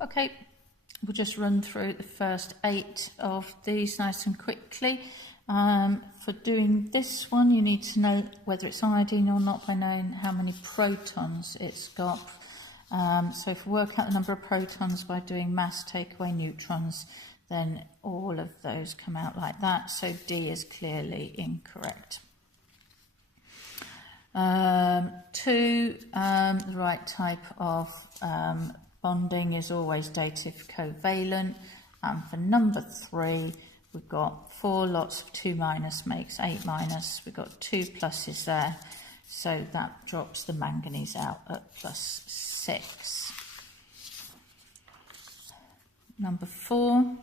Okay, we'll just run through the first 8 of these nice and quickly. For doing this one, you need to know whether it's iodine or not by knowing how many protons it's got. So if we work out the number of protons by doing mass take away neutrons, then all of those come out like that. So D is clearly incorrect. 2, the right type of bonding is always dative covalent. And for number 3, we've got 4 lots of 2 minus makes 8 minus. We've got 2 pluses there, so that drops the manganese out at plus 6. Number 4.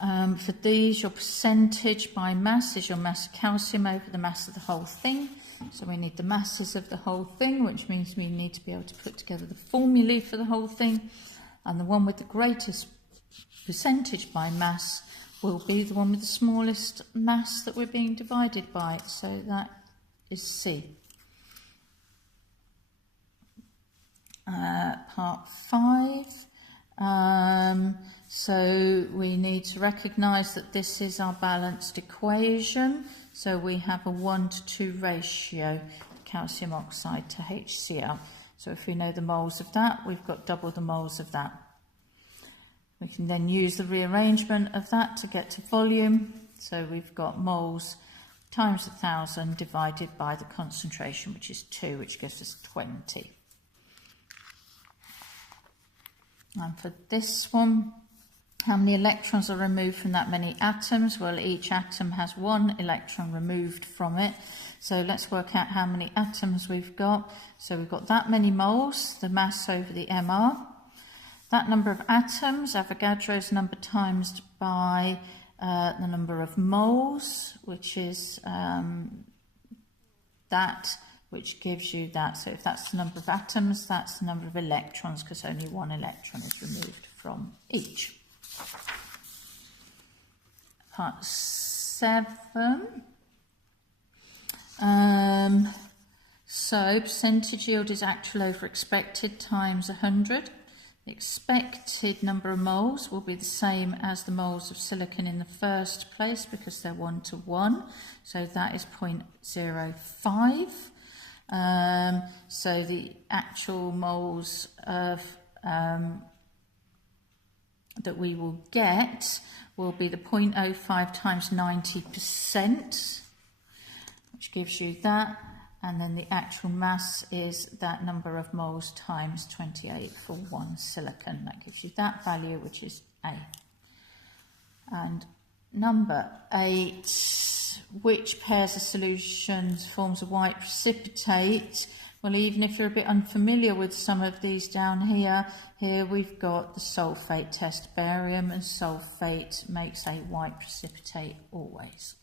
For these, your percentage by mass is your mass of calcium over the mass of the whole thing. So we need the masses of the whole thing, which means we need to be able to put together the formulae for the whole thing. And the one with the greatest percentage by mass will be the one with the smallest mass that we're being divided by. So that is C. Part 5. So we need to recognise that this is our balanced equation. So we have a 1:2 ratio, calcium oxide to HCl. So if we know the moles of that, we've got double the moles of that. We can then use the rearrangement of that to get to volume. So we've got moles times 1,000 divided by the concentration, which is 2, which gives us 20. And for this one, how many electrons are removed from that many atoms? Well, each atom has 1 electron removed from it. So let's work out how many atoms we've got. So we've got that many moles, the mass over the MR. That number of atoms, Avogadro's number times by the number of moles, which is that, which gives you that. So if that's the number of atoms, that's the number of electrons, because only 1 electron is removed from each. Part 7. So percentage yield is actual over expected times 100. The expected number of moles will be the same as the moles of silicon in the first place because they're 1:1. So that is 0.05. So the actual moles of that we will get will be the 0.05 times 90%, which gives you that, and then the actual mass is that number of moles times 28 for 1 silicon. That gives you that value, which is A. And number 8, which pairs of solutions forms a white precipitate? Well, even if you're a bit unfamiliar with some of these down here, we've got the sulfate test. Barium and sulfate makes a white precipitate always.